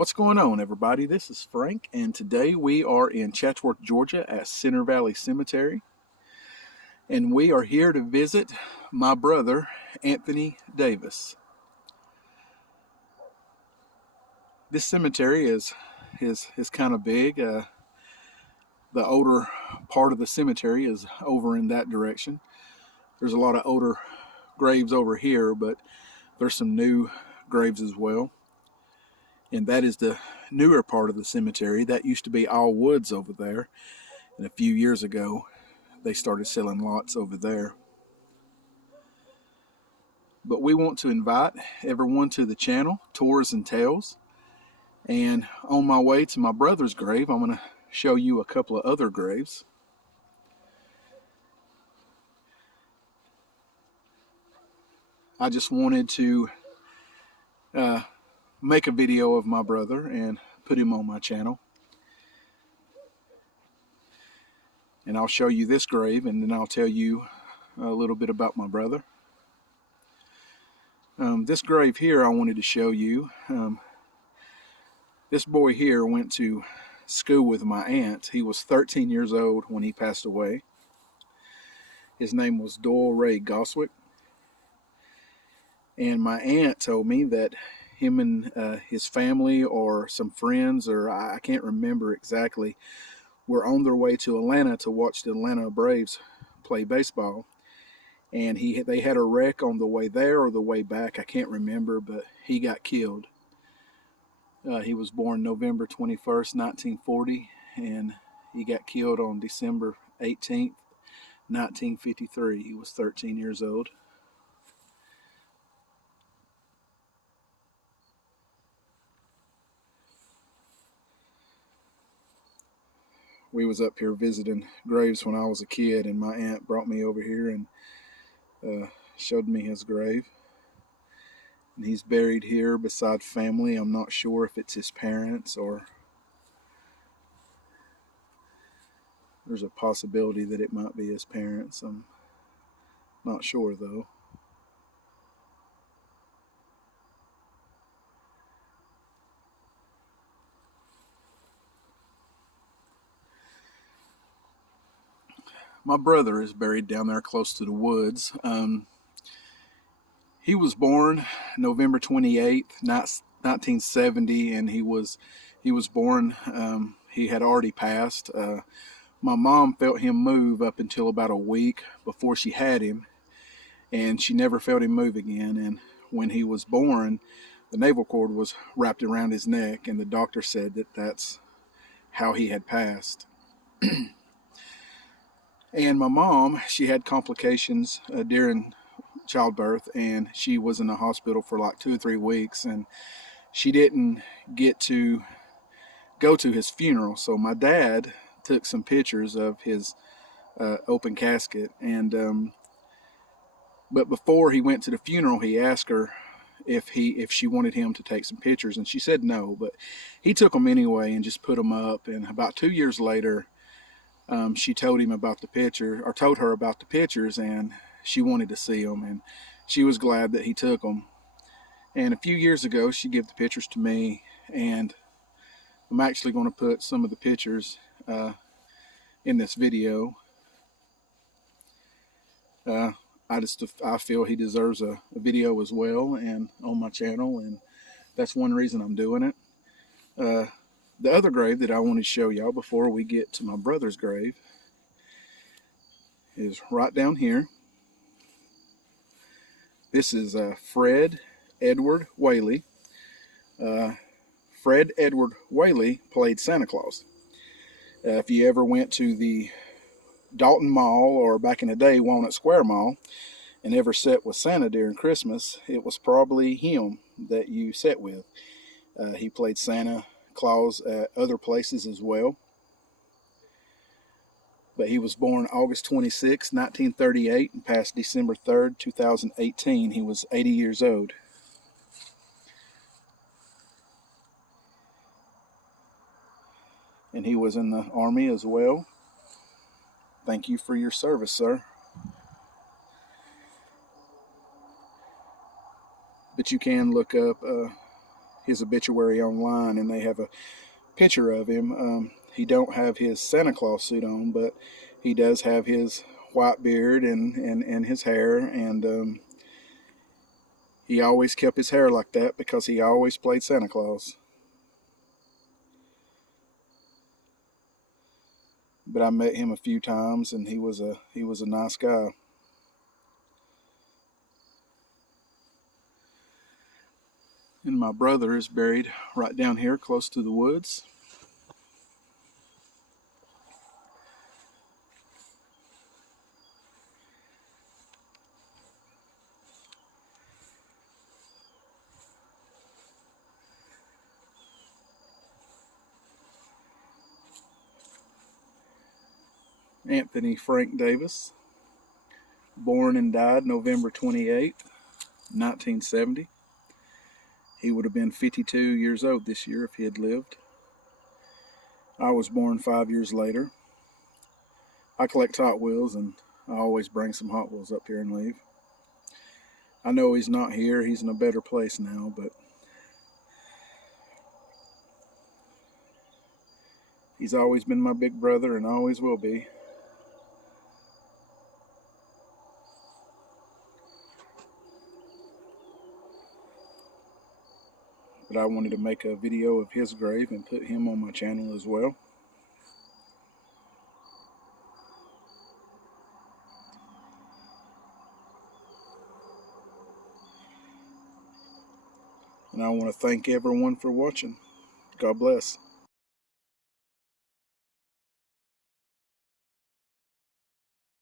What's going on, everybody? This is Frank, and today we are in Chatsworth, Georgia at Center Valley Cemetery, and we are here to visit my brother, Anthony Davis. This cemetery is kind of big. The older part of the cemetery is over in that direction. There's a lot of older graves over here, but there's some new graves as well. And that is the newer part of the cemetery. That used to be all woods over there. And a few years ago, they started selling lots over there. But we want to invite everyone to the channel, Tours and Tales. And on my way to my brother's grave, I'm going to show you a couple of other graves. I just wanted to make a video of my brother and put him on my channel. And I'll show you this grave, and then I'll tell you a little bit about my brother. This grave here I wanted to show you. This boy here went to school with my aunt. He was 13 years old when he passed away. His name was Doyle Ray Goswick. And my aunt told me that him and his family or some friends, or I can't remember exactly, were on their way to Atlanta to watch the Atlanta Braves play baseball. And they had a wreck on the way there or the way back, I can't remember, but he got killed. He was born November 21st, 1940, and he got killed on December 18th, 1953. He was 13 years old. We was up here visiting graves when I was a kid, and my aunt brought me over here and showed me his grave. And he's buried here beside family. I'm not sure if it's his parents, or there's a possibility that it might be his parents. I'm not sure though. My brother is buried down there close to the woods. He was born November 28th, 1970, and he was born, he had already passed. My mom felt him move up until about a week before she had him, and she never felt him move again. And when he was born, the navel cord was wrapped around his neck, and the doctor said that that's how he had passed. And my mom, she had complications during childbirth, and she was in the hospital for like 2 or 3 weeks, and she didn't get to go to his funeral. So my dad took some pictures of his open casket, and but before he went to the funeral, he asked her if she wanted him to take some pictures, and she said no, but he took them anyway and just put them up. And about 2 years later, she told him about the picture, or told her about the pictures, and she wanted to see them, and she was glad that he took them. And a few years ago, she gave the pictures to me, and I'm actually going to put some of the pictures in this video. I feel he deserves a video as well, and on my channel, and that's one reason I'm doing it. The other grave that I want to show y'all before we get to my brother's grave is right down here. This is Fred Edward Whaley. Fred Edward Whaley played Santa Claus. If you ever went to the Dalton Mall, or back in the day Walnut Square Mall, and ever sat with Santa during Christmas, it was probably him that you sat with. He played Santa Claus at other places as well. But he was born August 26, 1938, and passed December 3rd, 2018. He was 80 years old. And he was in the Army as well. Thank you for your service, sir. But you can look up his obituary online, and they have a picture of him. He don't have his Santa Claus suit on, but he does have his white beard and his hair, and he always kept his hair like that because he always played Santa Claus. But I met him a few times, and he was a nice guy. And my brother is buried right down here close to the woods. Anthony Frank Davis, born and died November 28th, 1970. He would have been 52 years old this year if he had lived. I was born 5 years later. I collect Hot Wheels, and I always bring some Hot Wheels up here and leave. I know he's not here. He's in a better place now, but he's always been my big brother and always will be. But I wanted to make a video of his grave and put him on my channel as well. And I want to thank everyone for watching. God bless.